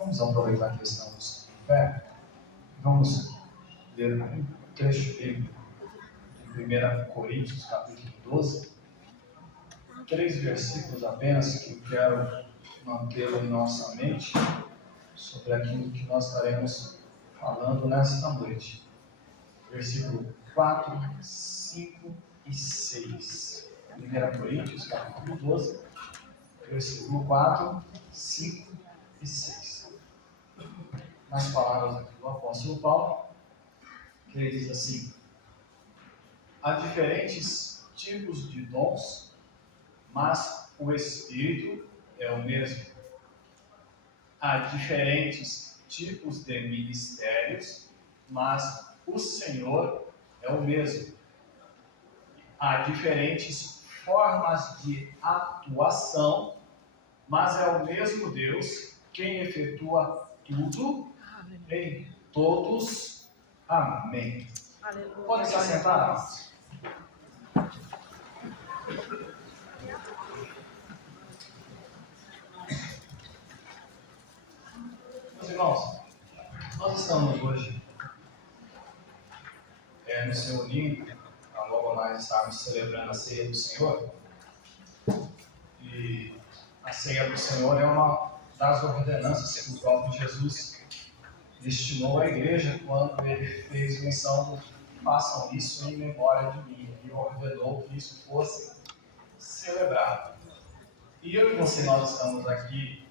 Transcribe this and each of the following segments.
Vamos aproveitar que estamos em pé. Vamos ler um trecho bíblico de 1 Coríntios, capítulo 12. 3 versículos apenas que eu quero manter em nossa mente sobre aquilo que nós estaremos falando nesta noite. Versículo 4, 5 e 6. 1 Coríntios, capítulo 12, versículo 4, 5 e 6. Nas palavras aqui do apóstolo Paulo, que ele diz assim: há diferentes tipos de dons, mas o Espírito é o mesmo. Há diferentes tipos de ministérios, mas o Senhor é o mesmo. Há diferentes formas de atuação, mas é o mesmo Deus quem efetua tudo em todos. Amém. Aleluia. Pode se assentar, amados. Meus irmãos, nós estamos hoje nos reunindo para logo nós estarmos celebrando a ceia do Senhor. E a ceia do Senhor é uma das ordenanças que o próprio Jesus destinou à igreja quando ele fez menção de façam isso em memória de mim, e ordenou que isso fosse celebrado. E eu e você, nós estamos aqui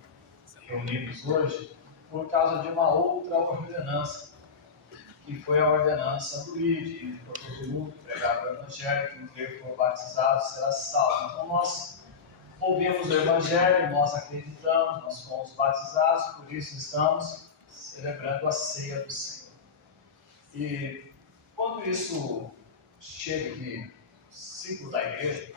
reunidos hoje por causa de uma outra ordenança, que foi a ordenança do ID, por todo mundo pregar o Evangelho, quem crer for batizado será salvo. Então nós ouvimos o Evangelho, nós acreditamos, nós fomos batizados, por isso estamos celebrando a ceia do Senhor. E quando isso chega aqui, no ciclo da igreja,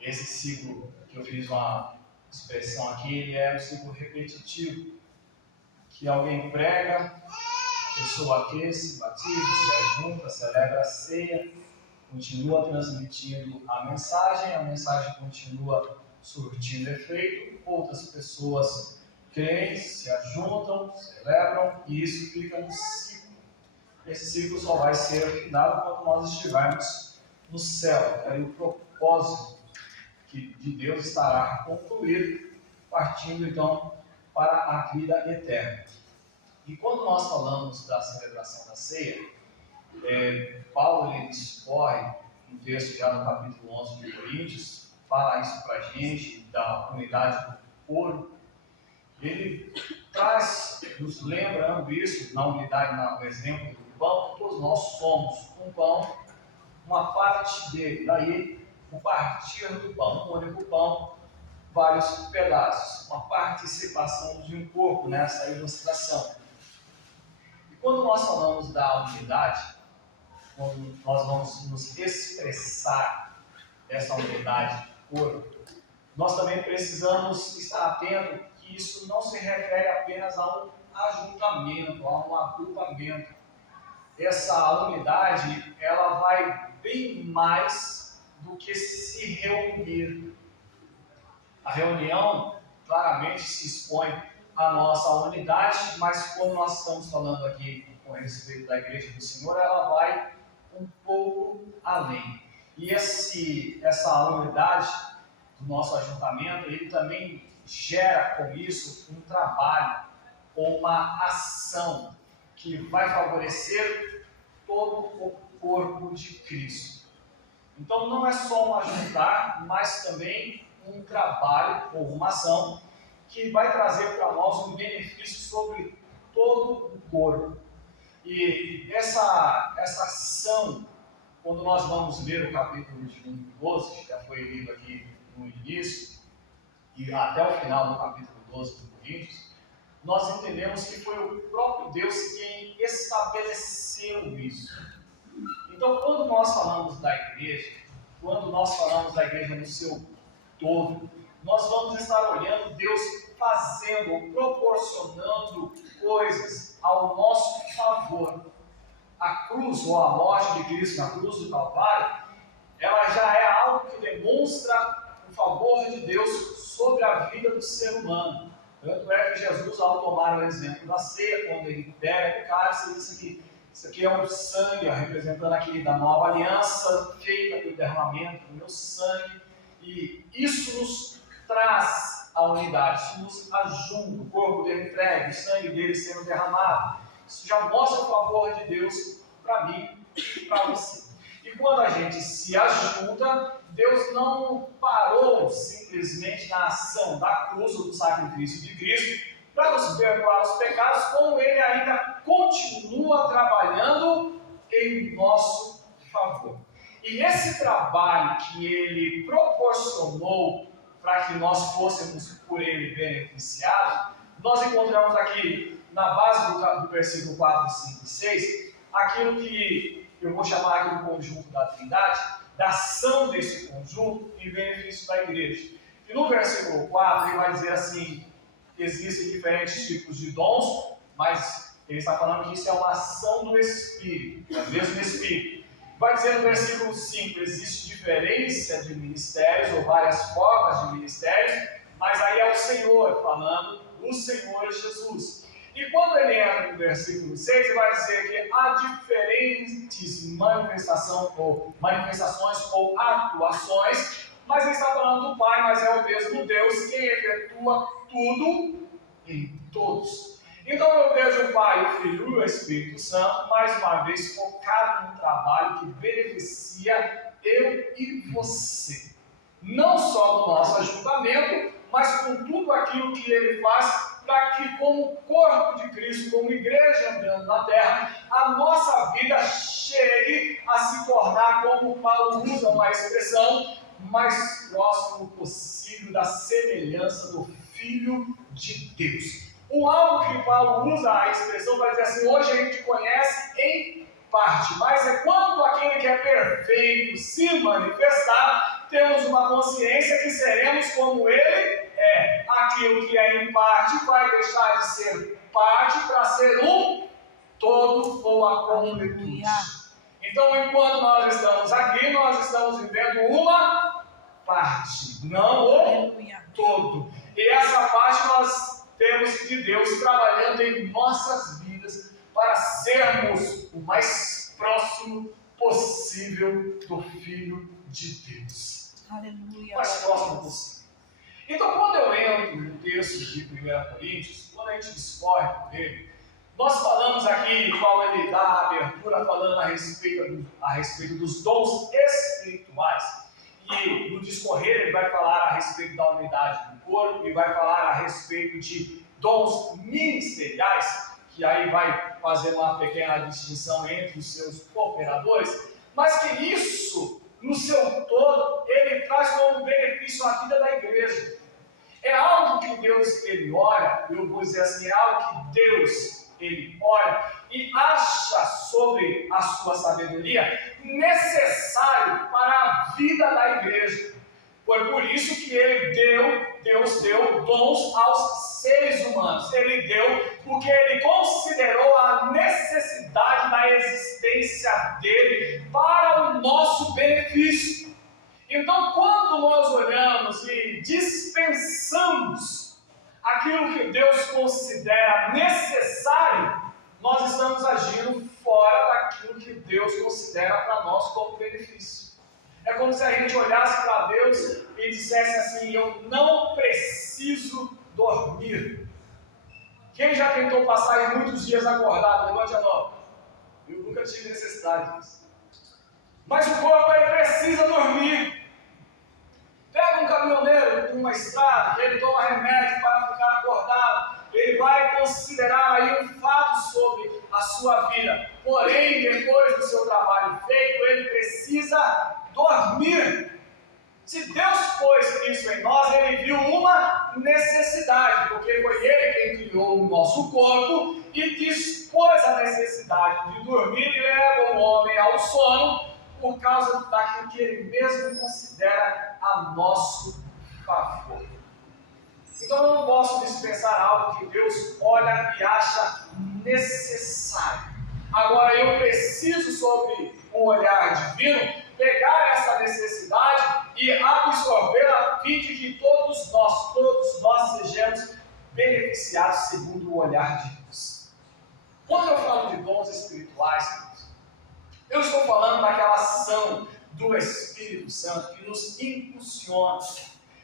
esse ciclo que eu fiz uma expressão aqui, ele é um ciclo repetitivo, que alguém prega, a pessoa aquece, batiza, se ajunta, celebra a ceia, continua transmitindo a mensagem continua surtindo efeito, outras pessoas creem, se ajuntam, celebram, e isso fica no ciclo. Esse ciclo só vai ser finado quando nós estivermos no céu. Aí o propósito de Deus estará concluído, partindo então para a vida eterna. E quando nós falamos da celebração da ceia, Paulo ele discorre um texto já no capítulo 11 de Coríntios, fala isso para a gente, da unidade do corpo. Ele nos lembrando isso, na unidade, no exemplo do pão, que todos nós somos um pão, uma parte dele, daí o partir do pão, um único pão, vários pedaços, uma participação de um corpo nessa ilustração. E quando nós falamos da unidade, quando nós vamos nos expressar essa unidade do corpo, nós também precisamos estar atentos que isso não se refere apenas a um ajuntamento, a um agrupamento. Essa unidade, ela vai bem mais do que se reunir. A reunião claramente se expõe à nossa unidade, mas como nós estamos falando aqui com respeito da Igreja do Senhor, ela vai um pouco além. E essa unidade do nosso ajuntamento, ele também gera com isso um trabalho ou uma ação que vai favorecer todo o corpo de Cristo. Então não é só um ajuntar, mas também um trabalho ou uma ação que vai trazer para nós um benefício sobre todo o corpo. E essa ação, quando nós vamos ler o capítulo de 12, que já foi lido aqui no início, e até o final do capítulo 12 de Coríntios, nós entendemos que foi o próprio Deus quem estabeleceu isso. Então, quando nós falamos da igreja, quando nós falamos da igreja no seu todo, nós vamos estar olhando Deus fazendo, proporcionando coisas ao nosso favor. A cruz, ou a morte de Cristo na cruz do Calvário, ela já é algo que demonstra o favor de Deus sobre a vida do ser humano. Tanto é que Jesus, ao tomar o exemplo da ceia, quando ele pega o cálice, ele disse que isso aqui é um sangue, representando aquele da nova aliança, feita pelo derramamento do meu sangue. E isso nos traz a unidade, isso nos ajunta, o corpo dele entregue, o sangue dele sendo derramado. Isso já mostra o favor de Deus para mim e para você. E quando a gente se ajunta, Deus não parou simplesmente na ação da cruz ou do sacrifício de Cristo para nos perdoar os pecados, como Ele ainda continua trabalhando em nosso favor. E esse trabalho que Ele proporcionou para que nós fôssemos por Ele beneficiados, nós encontramos aqui na base do versículo 4, 5 e 6, aquilo que eu vou chamar aqui do conjunto da Trindade, da ação desse conjunto em benefício da igreja. E no versículo 4 ele vai dizer assim, existem diferentes tipos de dons, mas ele está falando que isso é uma ação do Espírito, é o mesmo Espírito. Vai dizer no versículo 5, existe diferença de ministérios, ou várias formas de ministérios, mas aí é o Senhor falando, o Senhor Jesus. E quando ele entra no versículo 6, ele vai dizer que há diferentes manifestações ou atuações, mas ele está falando do Pai, mas é o mesmo Deus quem efetua tudo em todos. Então eu vejo o Pai, o Filho e o Espírito Santo, mais uma vez, focado num trabalho que beneficia eu e você. Não só no nosso ajuntamento, mas com tudo aquilo que ele faz para que, como corpo de Cristo, como igreja andando na terra, a nossa vida chegue a se tornar, como Paulo usa uma expressão, mais próximo possível da semelhança do Filho de Deus. O algo que Paulo usa a expressão para dizer assim, hoje a gente conhece em parte, mas é quando aquele que é perfeito se manifestar, temos uma consciência que seremos como ele é. Aquilo que é em parte vai deixar de ser parte para ser um todo ou a completude. Então, enquanto nós estamos aqui, nós estamos vivendo uma parte, não o todo. E essa parte nós temos de Deus trabalhando em nossas vidas para sermos o mais próximo possível do Filho de Deus. Aleluia. O mais próximo possível. Então, quando eu entro no texto de 1 Coríntios, quando a gente discorre com ele, nós falamos aqui, quando ele dá a abertura, falando a respeito dos dons espirituais. E no discorrer ele vai falar a respeito da unidade do corpo, ele vai falar a respeito de dons ministeriais, que aí vai fazer uma pequena distinção entre os seus cooperadores, mas que isso, no seu todo, ele traz como benefício a vida da igreja. É algo que Deus, ele olha, eu vou dizer assim, é algo que Deus, ele olha e acha sobre a sua sabedoria necessário para a vida da igreja. Foi por isso que Deus deu dons aos seres humanos. Ele deu porque ele considerou a necessidade da existência dele para o nosso benefício. Então, quando nós olhamos e dispensamos aquilo que Deus considera necessário, nós estamos agindo fora daquilo que Deus considera para nós como benefício. É como se a gente olhasse para Deus e dissesse assim, eu não preciso dormir. Quem já tentou passar aí muitos dias acordado? Levante a mão. Eu nunca tive necessidade disso. Mas o corpo ele precisa dormir. Pega um caminhoneiro numa estrada, ele toma remédio para ficar acordado, ele vai considerar aí um fato sobre a sua vida. Porém, depois do seu trabalho feito, ele precisa dormir. Se Deus pôs isso em nós, ele viu uma necessidade, porque foi ele quem criou o nosso corpo e dispôs a necessidade de dormir e leva o homem ao sono, por causa daquilo que ele mesmo considera a nosso favor. Então eu não posso dispensar algo que Deus olha e acha necessário. Agora eu preciso, sobre o olhar divino, pegar essa necessidade e absorvê-la a fim de que todos nós sejamos beneficiados segundo o olhar de Deus. Quando eu falo de dons espirituais, eu estou falando daquela ação do Espírito Santo que nos impulsiona.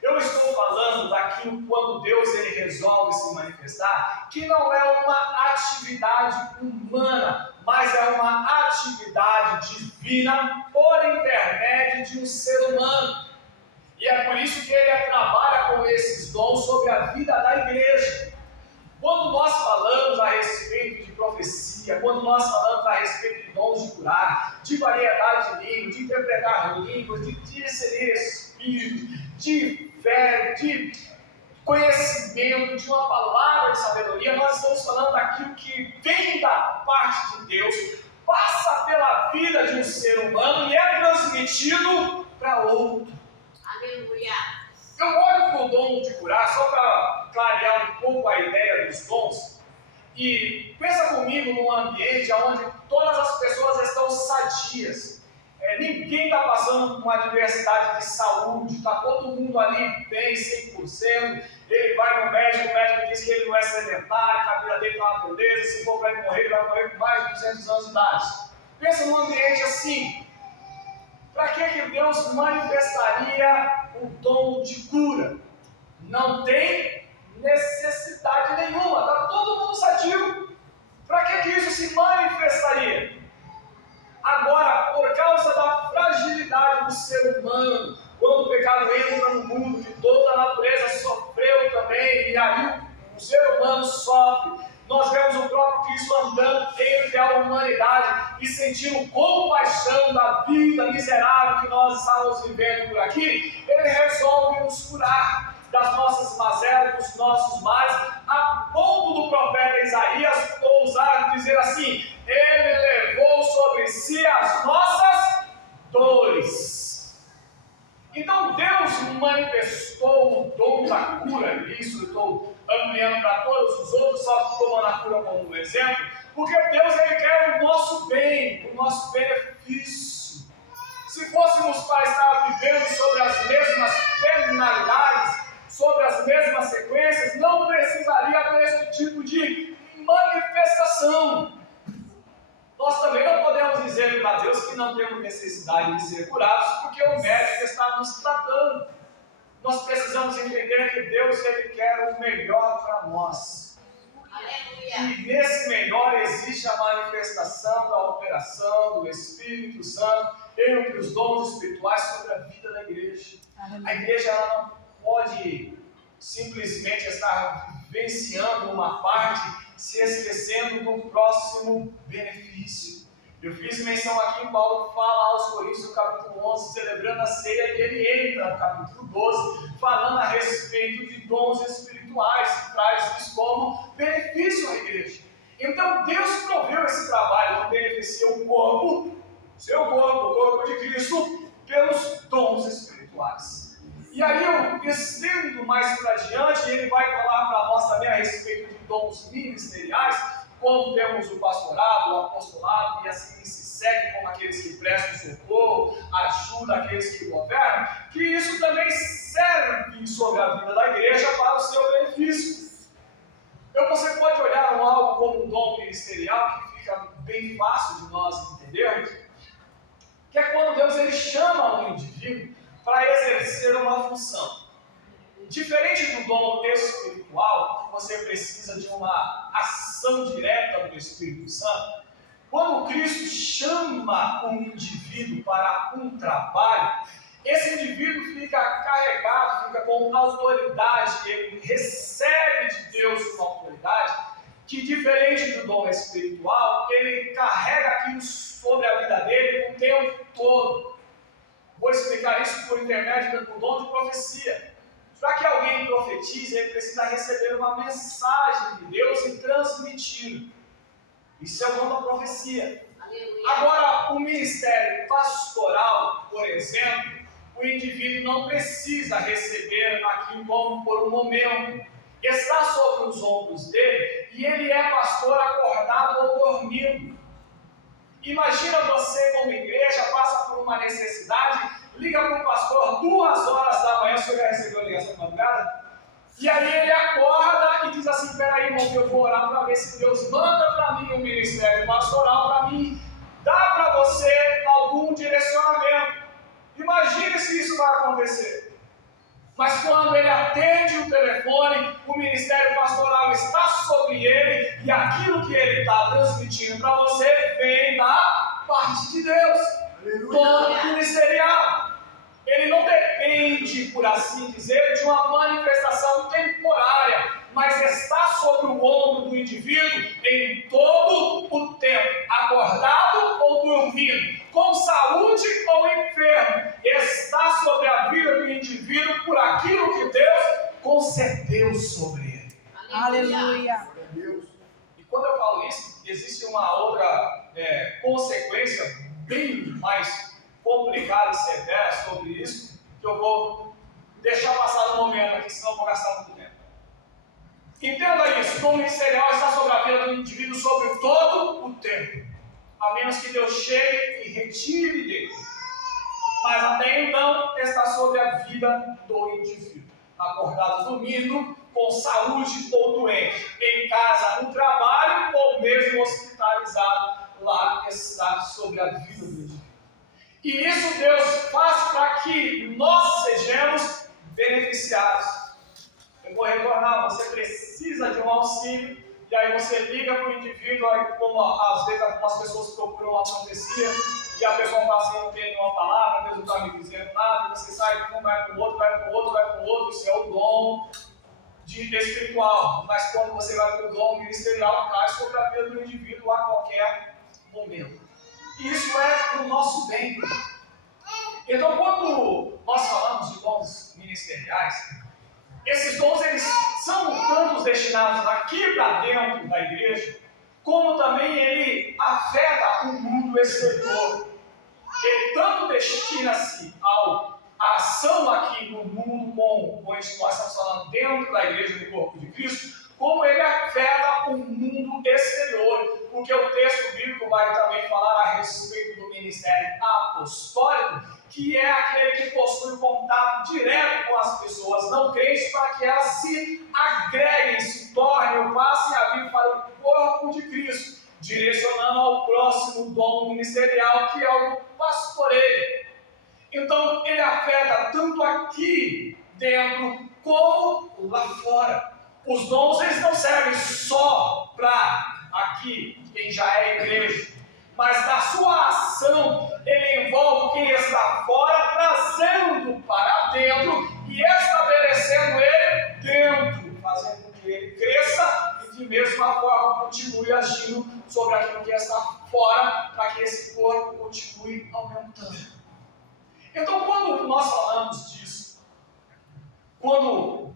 Eu estou falando daquilo quando Deus ele resolve se manifestar, que não é uma atividade humana, mas é uma atividade divina por intermédio de um ser humano. E é por isso que ele trabalha com esses dons sobre a vida da igreja. Quando nós falamos a respeito de profecia, quando nós falamos a respeito de dons de curar, de variedade de línguas, de interpretar línguas, de discernir espíritos, de fé, de conhecimento, de uma palavra de sabedoria, nós estamos falando daquilo que vem da parte de Deus, passa pela vida de um ser humano e é transmitido para outro. Aleluia. Eu olho para o dom de curar, só para clarear um pouco a ideia dos dons, e pensa comigo num ambiente onde todas as pessoas estão sadias. Ninguém está passando por uma adversidade de saúde, está todo mundo ali bem, 100%. Ele vai no médico, o médico diz que ele não é sedentário, que a vida dele está uma beleza, se for para ele morrer, ele vai morrer com mais de 200 anos de idade. Pensa num ambiente assim. Para que Deus manifestaria o dom de cura? Não tem necessidade nenhuma, está todo mundo sadio. Para que isso se manifestaria? Agora, por causa da fragilidade do ser humano, quando o pecado entra no mundo, que toda a natureza sofreu também, e aí o ser humano sofre, nós vemos o próprio Cristo andando entre a humanidade e sentindo compaixão da vida miserável que nós estávamos vivendo por aqui. Ele resolve nos curar das nossas mazelas, dos nossos males, a ponto do profeta Isaías ousar dizer assim: ele levou sobre si as nossas dores. Então Deus manifestou o dom da cura, isso eu estou ampliando para todos os outros, só tomando a cura como um exemplo, porque Deus ele quer o nosso bem, o nosso benefício. Se fôssemos para estar vivendo sobre as mesmas penalidades, sobre as mesmas sequências, não precisaria desse tipo de manifestação. Nós também não podemos dizer para Deus que não temos necessidade de ser curados, porque o médico está nos tratando. Nós precisamos entender que Deus ele quer o melhor para nós. Aleluia. E nesse melhor existe a manifestação da operação do Espírito Santo entre os dons espirituais sobre a vida da igreja. A igreja ela não pode simplesmente estar vivenciando uma parte, se esquecendo do próximo benefício. Eu fiz menção aqui, Paulo fala aos Coríntios, no capítulo 11, celebrando a ceia, e ele entra no capítulo 12, falando a respeito de dons espirituais, que traz isso como benefício à igreja. Então Deus proveu esse trabalho que beneficia o corpo, seu corpo, o corpo de Cristo, pelos dons espirituais. E aí eu estendo mais para diante, e ele vai falar para nós também a respeito de dons ministeriais, como temos o pastorado, o apostolado, e assim se segue como aqueles que prestam socorro, ajuda aqueles que governam, que isso também serve sobre a vida da igreja para o seu benefício. Então você pode olhar algo como um dom ministerial, que fica bem fácil de nós entendermos, que é quando Deus ele chama um indivíduo para exercer uma função. Diferente do dom espiritual, que você precisa de uma ação direta do Espírito Santo, quando Cristo chama um indivíduo para um trabalho, esse indivíduo fica carregado, fica com autoridade, ele recebe de Deus uma autoridade, que diferente do dom espiritual, ele carrega aquilo sobre a vida dele o tempo todo. Vou explicar isso por intermédio do dom de profecia. Para que alguém profetize, ele precisa receber uma mensagem de Deus e transmitir. Isso é o dom da profecia. Aleluia. Agora, o ministério pastoral, por exemplo, o indivíduo não precisa receber aquilo como por um momento. Está sobre os ombros dele e ele é pastor acordado ou dormindo. Imagina você como igreja, passa por uma necessidade, liga para o pastor 2 horas da manhã, o senhor já recebeu a ligação de madrugada? E aí ele acorda e diz assim: peraí, irmão, que eu vou orar para ver se Deus manda para mim um ministério pastoral, para mim dar para você algum direcionamento. Imagine se isso vai acontecer. Mas quando ele atende o telefone, o ministério pastoral está sobre ele e aquilo que ele está transmitindo para você vem da parte de Deus. Todo ministerial. Ele não depende, por assim dizer, de uma manifestação temporária, mas está sobre o ombro do indivíduo em todo o tempo, acordado ou dormindo, com saúde ou enfermo. Está sobre a vida do indivíduo por aquilo que Deus concedeu sobre ele. Aleluia. E quando eu falo isso, existe uma outra consequência bem mais complicada e severa sobre isso, que eu vou deixar passar no momento aqui, senão eu vou gastar muito tempo. Entenda isso: o dom ministerial está sobre a vida do indivíduo sobre todo o tempo, a menos que Deus chegue e retire dele. Mas até então está sobre a vida do indivíduo, acordado dormindo, com saúde ou doente, em casa, no trabalho ou mesmo hospitalizado, lá está sobre a vida do indivíduo. E isso Deus faz para que nós sejamos beneficiados. Eu vou retornar: você precisa de um auxílio, e aí você liga para o indivíduo, aí, como às vezes algumas pessoas procuram uma profecia, e a pessoa fala assim: não tem nenhuma palavra, Deus não está me dizendo nada, e você sai de um, vai para o outro, vai para o outro, vai para o outro. Isso é o dom espiritual, mas quando você vai para o dom ministerial, cai sobre a vida do indivíduo a qualquer momento. Isso é para o nosso bem. Então, quando nós falamos de dons ministeriais, esses dons eles são tanto destinados aqui para dentro da igreja, como também ele afeta o mundo exterior. Ele tanto destina-se à ação aqui no mundo, com isso que nós estamos falando dentro da igreja do corpo de Cristo, como ele afeta o mundo exterior, porque o texto bíblico vai também falar a respeito do ministério apostólico, que é aquele que possui contato direto com as pessoas não crentes, para que elas se agreguem, se tornem ou passem a vir para o corpo de Cristo, direcionando ao próximo dom ministerial, que é o pastoreio. Então ele afeta tanto aqui dentro como lá fora. Os dons eles não servem só para aqui, quem já é igreja, mas na sua ação ele envolve quem está fora, trazendo para dentro e estabelecendo ele dentro, fazendo com que ele cresça e de mesma forma continue agindo sobre aquilo que está fora, para que esse corpo continue aumentando. Então, quando nós falamos disso, quando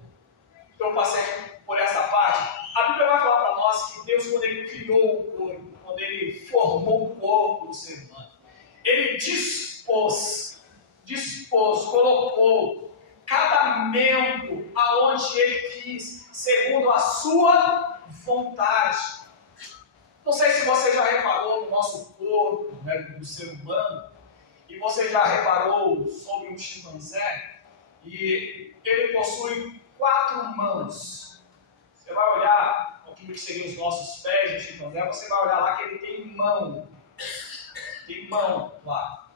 eu passei por essa parte, a Bíblia vai falar para nós que Deus, quando Ele criou o corpo, quando Ele formou o corpo do ser humano, Ele dispôs, colocou cada membro aonde Ele quis, segundo a sua vontade. Não sei se você já reparou no nosso corpo, né, do ser humano, e você já reparou sobre um chimpanzé, e ele possui 4 mãos. Você vai olhar aquilo que seriam os nossos pés do chimpanzé, você vai olhar lá que ele tem mão. Tem mão lá.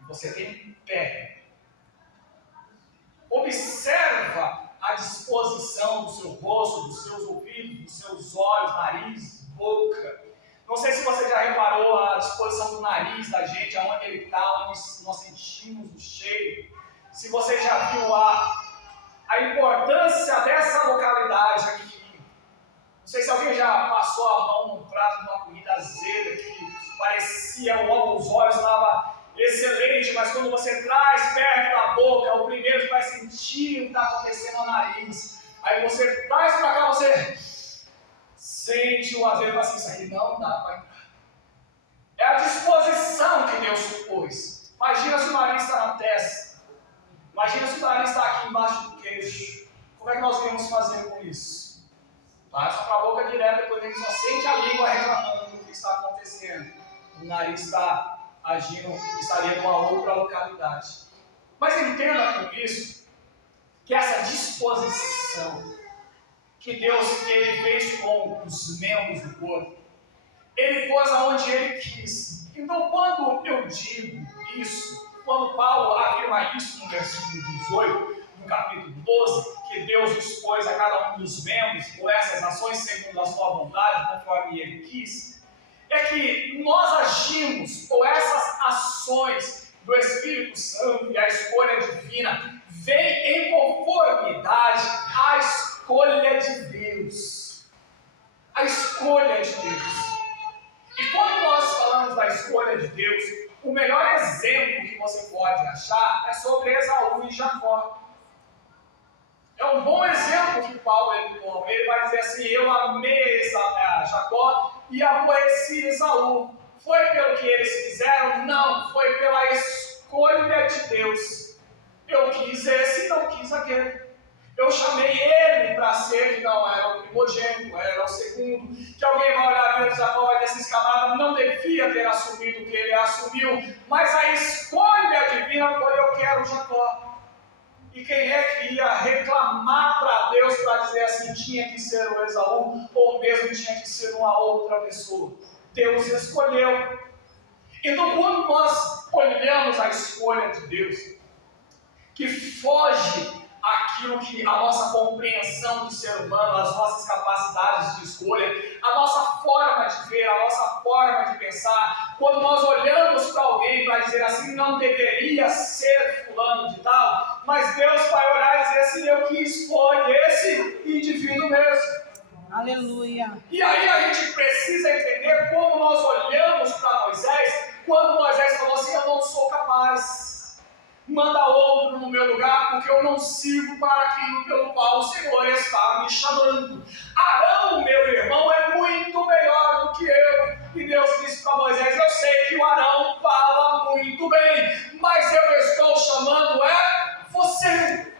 E você tem pé. Observa a disposição do seu rosto, dos seus ouvidos, dos seus olhos, nariz, boca. Não sei se você já reparou a disposição do nariz da gente, aonde ele está, onde nós sentimos o cheiro. Se você já viu a importância dessa localidade aqui. Não sei se alguém já passou a mão num prato de uma comida azeda que parecia, os olhos estavam excelente, mas quando você traz perto da boca, o primeiro que vai sentir o que está acontecendo no nariz. Aí você traz para cá, você sente o azedo e fala assim: isso aí não dá para entrar. É a disposição que Deus supôs. Imagina se o nariz está na testa. Imagina se o nariz está aqui embaixo do queixo. Como é que nós vamos fazer com isso? Passa para a boca direto, depois a gente só sente a língua reclamando do que está acontecendo. O nariz está agindo, estaria numa outra localidade. Mas entenda com isso que essa disposição que Deus ele fez com os membros do corpo, ele pôs aonde ele quis. Então, quando eu digo isso, quando Paulo afirma isso no versículo 18, no capítulo 12, que Deus expôs a cada um dos membros por essas ações segundo a sua vontade, conforme ele quis, é que nós agimos, ou essas ações do Espírito Santo e a escolha divina vem em conformidade à escolha de Deus. A escolha de Deus. E quando nós falamos da escolha de Deus, o melhor exemplo que você pode achar é sobre Esaú e Jacó. É um bom exemplo que Paulo toma. Ele vai dizer assim: eu amei Jacó e aborreci Esaú. Foi pelo que eles fizeram? Não, foi pela escolha de Deus. Eu quis esse e não quis aquele. Eu chamei ele para ser, que não era o primogênito, era o segundo. Que alguém vai olhar para Jacó e dizer: esse camarada não devia ter assumido o que ele assumiu, mas a escolha divina foi: eu quero Jacó. E quem é que ia reclamar para Deus para dizer assim, tinha que ser o Esaú, ou mesmo tinha que ser uma outra pessoa? Deus escolheu. Então, quando nós olhamos a escolha de Deus, que foge aquilo que a nossa compreensão de ser humano, as nossas capacidades de escolha, a nossa forma de ver, a nossa forma de pensar, quando nós olhamos para alguém para dizer assim, não deveria ser fulano de tal, mas Deus vai olhar e dizer assim, eu que escolho esse indivíduo mesmo. Aleluia. E aí a gente precisa entender como nós olhamos para Moisés, quando Moisés falou assim, eu não sou capaz. Manda outro no meu lugar, porque eu não sirvo para aquilo pelo qual o Senhor está me chamando. Arão, meu irmão, é muito melhor do que eu. E Deus disse para Moisés, eu sei que o Arão fala muito bem, mas eu estou chamando você.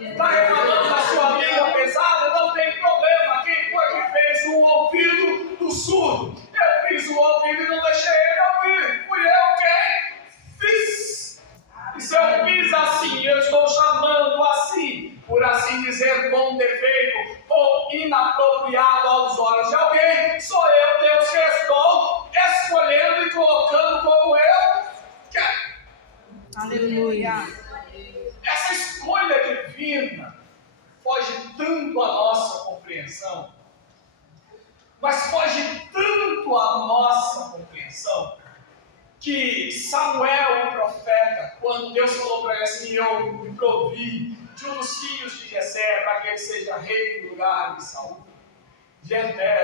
Está reclamando da sua língua pesada? Não tem problema. Quem foi que fez o ouvido do surdo? Eu fiz o ouvido e não deixei ele ouvir. Fui eu quem fiz. E se eu fiz assim, eu estou chamando assim, por assim dizer, com defeito ou inapropriado aos olhos de alguém, sou eu, Deus, que estou escolhendo e colocando como eu quero. Aleluia. Essa escolha divina foge tanto à nossa compreensão, mas foge tanto à nossa compreensão, que Samuel, o profeta, quando Deus falou para ele assim, eu me provi de um dos filhos de Jessé para que ele seja rei no lugar de Saul.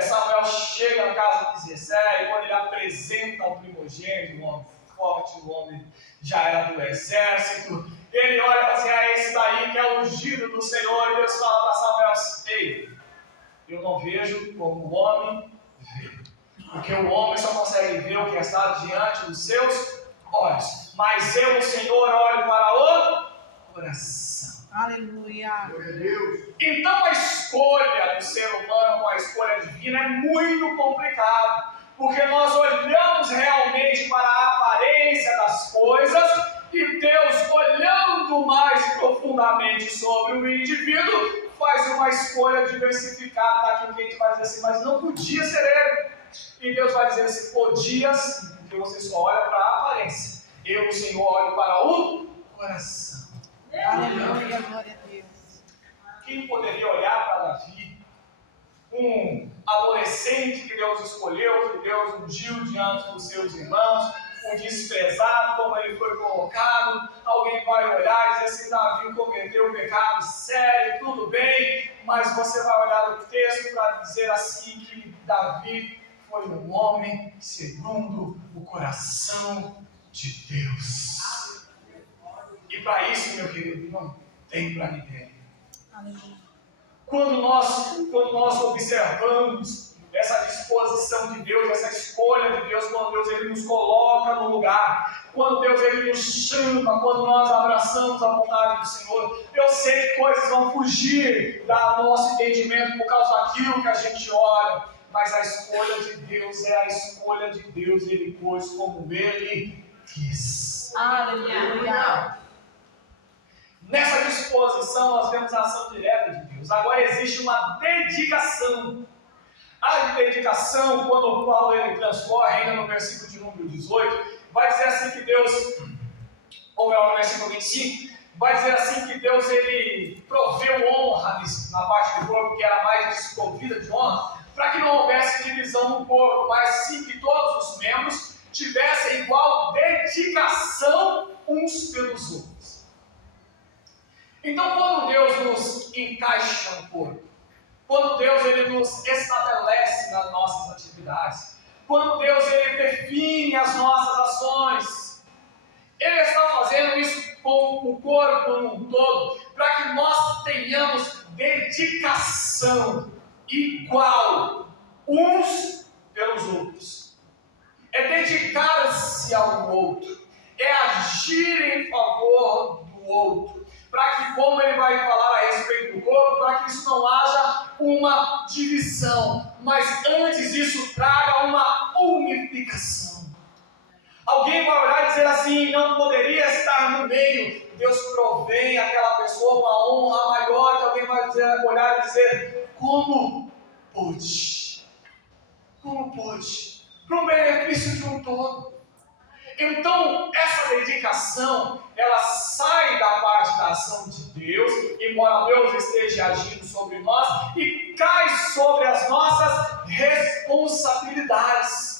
Samuel chega na casa de Jessé e quando ele apresenta o primogênito, um homem forte, um homem já era do exército, ele olha e fala assim, esse daí que é o ungido do Senhor, e Deus fala para Samuel, ei, eu não vejo como o homem vê. Porque o homem só consegue ver o que está diante dos seus olhos. Mas eu, o Senhor, olho para o coração. Aleluia. Então a escolha do ser humano com a escolha divina é muito complicado. Porque nós olhamos realmente para a aparência das coisas e Deus, olhando mais profundamente sobre o indivíduo, faz uma escolha diversificada daquilo que a gente vai dizer assim, mas não podia ser ele. E Deus vai dizer assim, podia sim, porque você só olha para a aparência. Eu, o Senhor, olho para o coração. Aleluia, glória a Deus. Quem poderia olhar para Davi, um adolescente que Deus escolheu, que Deus ungiu diante dos seus irmãos, um desprezado, como ele foi colocado, alguém vai olhar e dizer assim, Davi cometeu um pecado sério, tudo bem, mas você vai olhar o texto para dizer assim que Davi foi um homem segundo o coração de Deus. E para isso, meu querido, não tem para ninguém. Aleluia. Quando nós observamos essa disposição de Deus, essa escolha de Deus, quando Deus ele nos coloca no lugar, quando Deus ele nos chama, quando nós abraçamos a vontade do Senhor, eu sei que coisas vão fugir do nosso entendimento por causa daquilo que a gente olha. Mas a escolha de Deus é a escolha de Deus, Ele pôs como Ele quis. Aleluia. Nessa disposição nós vemos a ação direta de Deus. Deus. Agora existe uma dedicação. A dedicação, quando o Paulo ele transcorre, ainda no versículo de número 18, vai dizer assim que Deus, ou melhor, no versículo 25, vai dizer assim que Deus ele proveu honra na parte do corpo que era mais desprovida de honra, para que não houvesse divisão no corpo, mas sim que todos os membros tivessem igual dedicação uns pelos outros. Então, quando Deus nos encaixa no corpo, quando Deus ele nos estabelece nas nossas atividades, quando Deus ele define as nossas ações, Ele está fazendo isso com o corpo num todo, para que nós tenhamos dedicação igual uns pelos outros. É dedicar-se ao outro, é agir em favor do outro, para que, como ele vai falar a respeito do corpo, para que isso não haja uma divisão, mas antes isso traga uma unificação. Alguém vai olhar e dizer assim, não poderia estar no meio. Deus provém àquela pessoa uma honra maior, que alguém vai olhar e dizer, como pôde? Como pôde? Para o benefício de um todo. Então, essa dedicação, ela sai da parte da ação de Deus, embora Deus esteja agindo sobre nós, e cai sobre as nossas responsabilidades.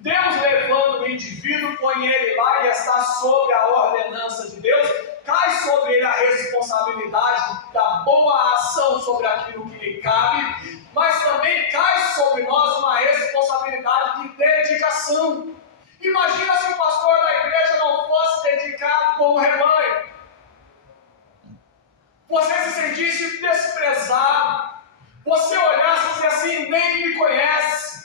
Deus levando o indivíduo, põe ele lá e está sob a ordenança de Deus, cai sobre ele a responsabilidade da boa ação sobre aquilo que lhe cabe, mas também cai sobre nós uma responsabilidade de dedicação. Imagina se o pastor da igreja não fosse dedicado como rebanho. Você se sentisse desprezado. Você olhasse e disse assim, nem me conhece.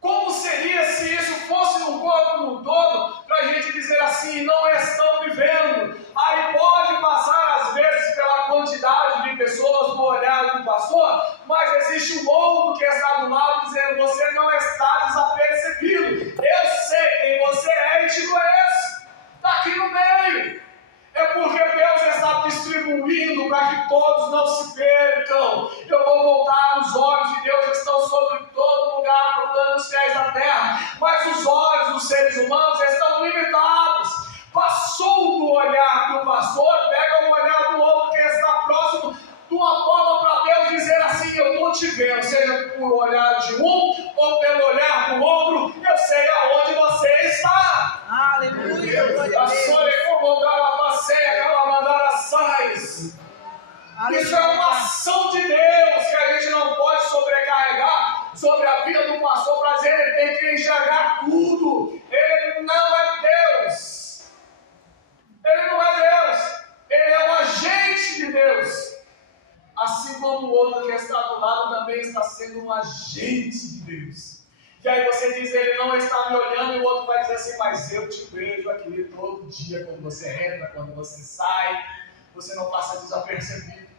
Como seria se isso fosse no corpo no todo, para a gente dizer assim, não estão me vendo? Aí pode passar às vezes pela quantidade de pessoas no olhar do pastor, mas existe um outro que está do lado dizendo, você não está desapercebido. Eu sei quem você é e te conheço. Está aqui no meio. É porque Deus está distribuindo para que todos não se percam. Eu vou voltar, os olhos de Deus estão sobre todo lugar, procurando os pés da terra, mas os olhos dos seres humanos estão limitados. Passou do olhar do pastor, pega o olhar do outro que está próximo, de uma forma para Deus dizer assim, eu estou te vendo, seja por olhar de um ou pelo olhar do outro, eu sei aonde você está. Aleluia, glória a Deus. Isso é uma ação de Deus que a gente não pode sobrecarregar sobre a vida do pastor para dizer ele tem que enxergar tudo. Ele não é Deus. Ele não é Deus. Ele é um agente de Deus. Assim como o outro que está do lado também está sendo um agente de Deus. E aí você diz, ele não está me olhando, e o outro vai dizer assim, mas eu te vejo aqui todo dia, quando você entra, quando você sai, você não passa desapercebido.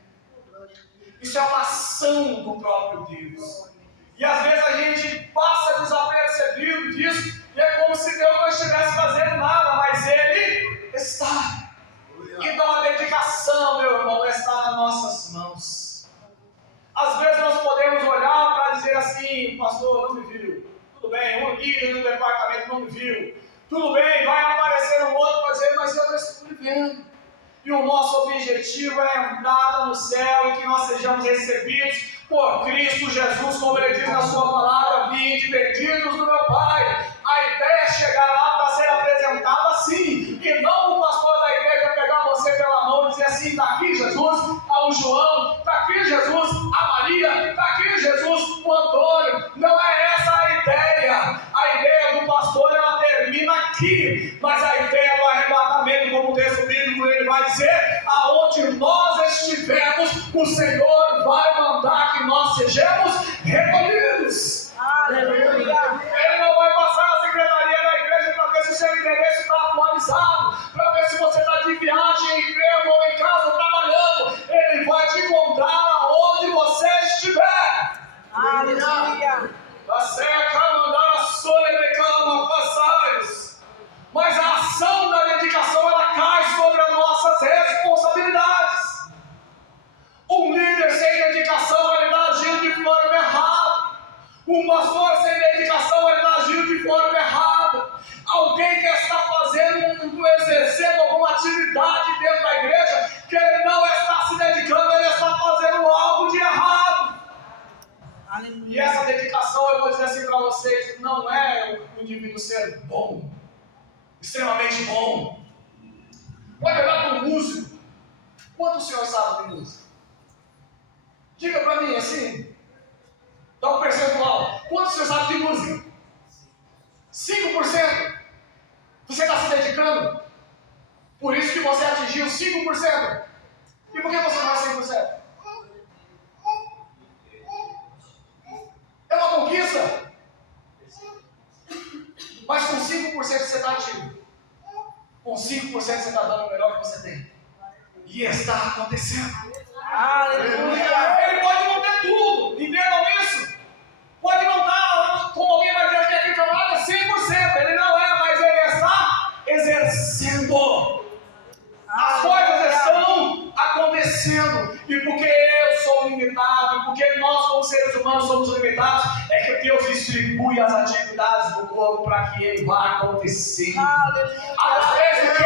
Isso é uma ação do próprio Deus. E às vezes a gente passa desapercebido disso, e é como se Deus não estivesse fazendo nada, mas Ele está. Então a dedicação, meu irmão, está nas nossas mãos. Às vezes nós podemos olhar para dizer assim, pastor, não me viu. Tudo bem, um líder do departamento não me viu. Tudo bem, vai aparecer um outro para dizer, mas eu não estou me vendo. E o nosso objetivo é a entrada no céu e que nós sejamos recebidos por Cristo Jesus, como Ele diz na sua palavra, vinde benditos do meu Pai. A ideia é chegar lá para ser apresentado assim, e não o pastor da igreja pegar você pela mão e dizer assim, está aqui Jesus, ao João, está aqui Jesus, a Maria, está aqui Jesus, o Antônio. Não é essa a ideia. A ideia do pastor, ela termina aqui, mas a ideia do arrebatamento, como o texto bíblico, ele vai dizer, aonde nós estivermos, o Senhor vai mandar que nós sejamos recolhidos. Aleluia. Ele não vai passar na secretaria da igreja para ver se o seu endereço está atualizado, para ver se você está de viagem, enfermo ou em casa trabalhando. Ele vai te encontrar aonde você estiver. Aleluia. Mas a ação da dedicação, ela cai sobre as nossas responsabilidades. Um pastor sem dedicação, ele está agindo de forma errada. Alguém que está exercendo alguma atividade dentro da igreja, que ele não está se dedicando, ele está fazendo algo de errado. E essa dedicação, eu vou dizer assim para vocês, não é o indivíduo ser bom, extremamente bom. Pode olhar para um músico. Quanto o senhor sabe de música? Diga para mim assim, dá um percentual. Quanto o senhor sabe de música? 5%. Você está se dedicando? Por isso que você atingiu 5%. E por que você não é 100%? É uma conquista. Mas com 5% você está ativo. Com 5% você está dando o melhor que você tem. E está acontecendo. Aleluia. Ele pode não ter tudo. Entendam isso? Pode não estar, como alguém vai dizer aqui, chamado 100%. Ele não é, mas ele está exercendo. As coisas estão acontecendo. E porque eu sou limitado, e porque nós como seres humanos somos limitados, é que Deus distribui as atividades do corpo para que ele vá acontecer. Através do quê?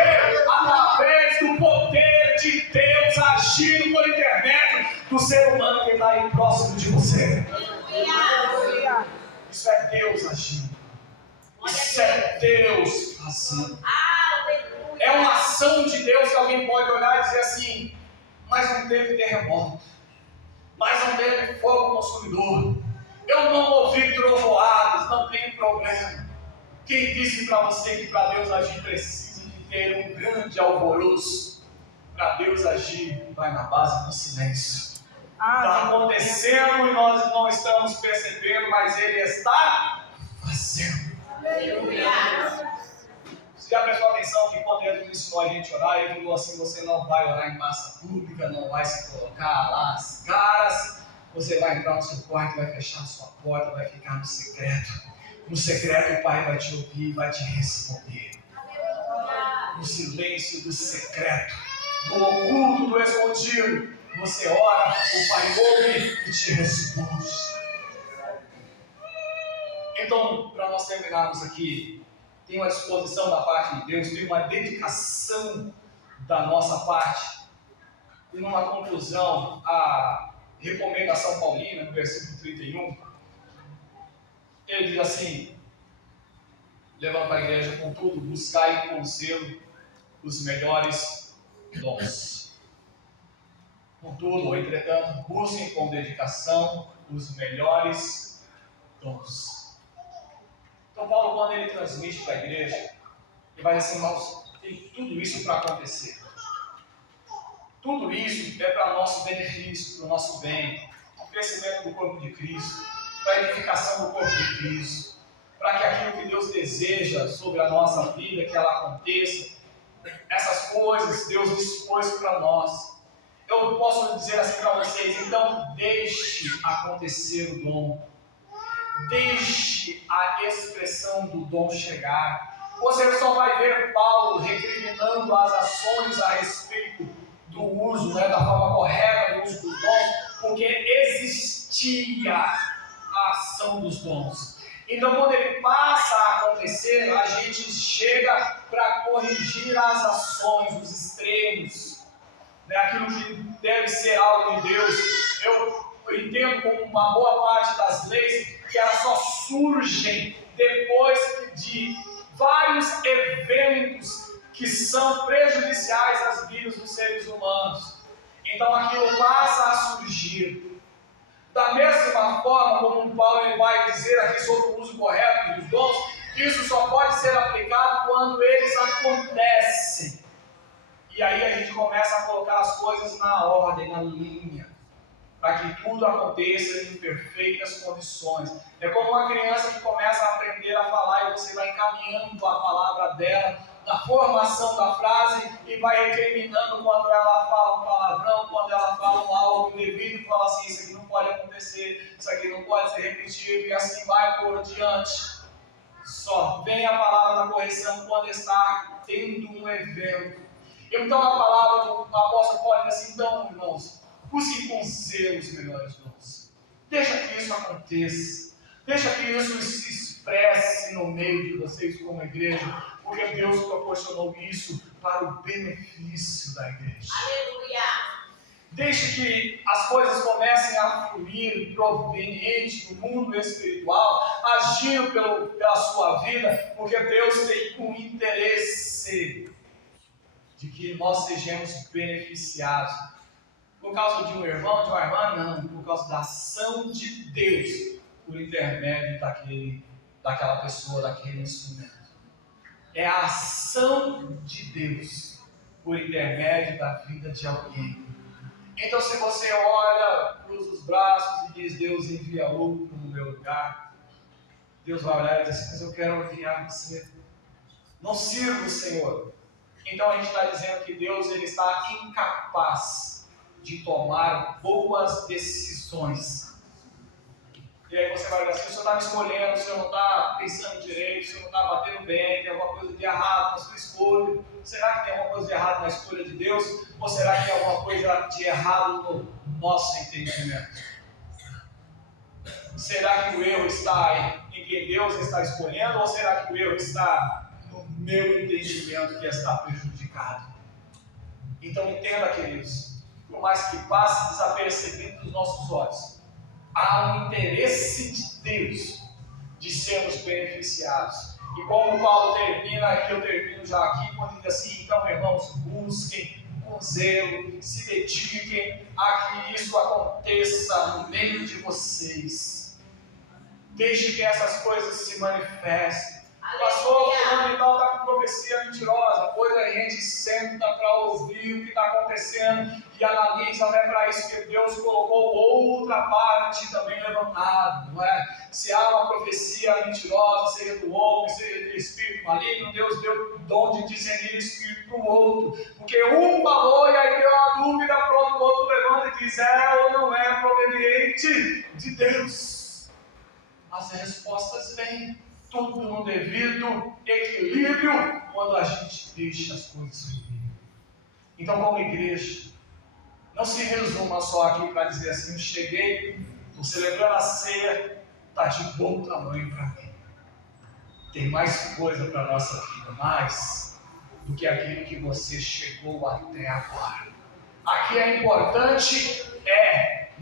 Através do poder de Deus agindo por intermédio do ser humano que está aí próximo de você. Aleluia. Isso é Deus agindo. Isso é Deus fazendo. É uma ação de Deus que alguém pode olhar e dizer assim, mas não teve terremoto, mas não teve fogo consumidor, eu não ouvi trovoadas, não tem problema. Quem disse para você que para Deus agir precisa de ter um grande alvoroço? Para Deus agir, vai na base do silêncio. Está acontecendo e nós não estamos percebendo, mas Ele está fazendo. Você já prestou atenção que quando Ele ensinou a gente a orar, Ele falou assim, você não vai orar em massa pública, não vai se colocar lá as caras, você vai entrar no seu quarto, vai fechar a sua porta, vai ficar no secreto. No secreto o Pai vai te ouvir, vai te responder. No silêncio do secreto, do oculto, do escondido, você ora, o Pai ouve e te responde. Então, para nós terminarmos aqui, tem uma disposição da parte de Deus, tem uma dedicação da nossa parte. E numa conclusão, a recomendação paulina, no versículo 31, ele diz assim, levando para a igreja, contudo, buscai com zelo os melhores dons. Contudo, entretanto, busquem com dedicação os melhores dons. Então Paulo, quando ele transmite para a igreja, ele vai dizer assim, irmãos, tem tudo isso para acontecer. Tudo isso é para nosso benefício, para o nosso bem, para o crescimento do corpo de Cristo, para a edificação do corpo de Cristo, para que aquilo que Deus deseja sobre a nossa vida, que ela aconteça, essas coisas Deus dispôs para nós. Eu posso dizer assim para vocês, então deixe acontecer o dom. Deixe a expressão do dom chegar. Você só vai ver Paulo recriminando as ações a respeito do uso, da forma correta do uso dos dons, porque existia a ação dos dons. Então, quando ele passa a acontecer, a gente chega para corrigir as ações, os extremos, aquilo que deve ser algo de Deus. Eu entendo como uma boa parte das leis que elas só surgem depois de vários eventos que são prejudiciais às vidas dos seres humanos. Então aquilo passa a surgir. Da mesma forma como Paulo ele vai dizer aqui sobre o uso correto dos dons, isso só pode ser aplicado quando eles acontecem. E aí a gente começa a colocar as coisas na ordem, na linha, para que tudo aconteça em perfeitas condições. É como uma criança que começa a aprender a falar e você vai encaminhando a palavra dela na formação da frase e vai recriminando quando ela fala um palavrão, quando ela fala algo indevido, fala assim, isso aqui não pode acontecer, isso aqui não pode ser repetido, e assim vai por diante. Só vem a palavra da correção quando está tendo um evento. Então a palavra do apóstolo Paulo diz assim, então irmãos, busquem com zelo os melhores dons. Deixa que isso aconteça. Deixa que isso se expresse no meio de vocês como igreja, porque Deus proporcionou isso para o benefício da igreja. Aleluia. Deixe que as coisas comecem a fluir proveniente do mundo espiritual, agindo pela sua vida, porque Deus tem um interesse de que nós sejamos beneficiados. Por causa de um irmão, de uma irmã, não. Por causa da ação de Deus, por intermédio daquela pessoa, daquele instrumento. É a ação de Deus, por intermédio da vida de alguém. Então, se você olha, cruza os braços e diz: Deus envia outro no meu lugar, Deus vai olhar e dizer assim: mas eu quero enviar você. Não sirvo o Senhor. Então a gente está dizendo que Deus ele está incapaz de tomar boas decisões. E aí você vai olhar assim: o Senhor está me escolhendo, o Senhor não está pensando direito, o Senhor não está batendo bem, tem alguma coisa de errado na sua escolha. Será que tem alguma coisa de errado na escolha de Deus? Ou será que tem alguma coisa de errado no nosso entendimento? Será que o erro está em quem Deus está escolhendo? Ou será que o erro está no meu entendimento que está prejudicado? Então entenda, queridos, por mais que passe desapercebido dos nossos olhos, há um interesse de Deus de sermos beneficiados. E como Paulo termina, e eu termino já aqui, quando diz assim: então, irmãos, busquem com zelo, se dediquem a que isso aconteça no meio de vocês. Deixe que essas coisas se manifestem. Pastor, fulano e tal está com profecia mentirosa. Pois a gente senta para ouvir o que está acontecendo e analisa. Não é para isso que Deus colocou outra parte também levantada, não é? Se há uma profecia mentirosa, seja do homem, seja de espírito maligno, Deus deu o dom de discernir o espírito para o outro. Porque um falou e aí deu uma dúvida, pronto, o outro levanta e diz: é ou não é proveniente de Deus. As respostas vêm. Tudo no devido equilíbrio quando a gente deixa as coisas fluírem. Então, como igreja, não se resuma só aqui para dizer assim: eu cheguei, estou celebrando a ceia, está de bom tamanho para mim. Tem mais coisa para a nossa vida, mais do que aquilo que você chegou até agora. Aqui é importante,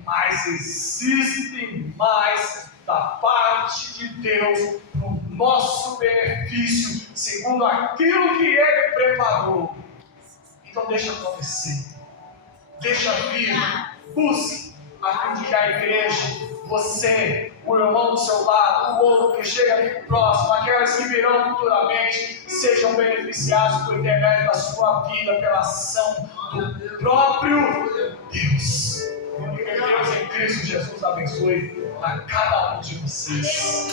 mas existe mais da parte de Deus no nosso benefício, segundo aquilo que Ele preparou. Então deixa acontecer, deixa vir, busque, a fim de que a igreja, você, o irmão do seu lado, o outro que chega ali próximo, aquelas que virão futuramente, sejam beneficiados por intermédio da sua vida, pela ação do próprio Deus. Que Deus em Cristo Jesus abençoe a cada um de vocês.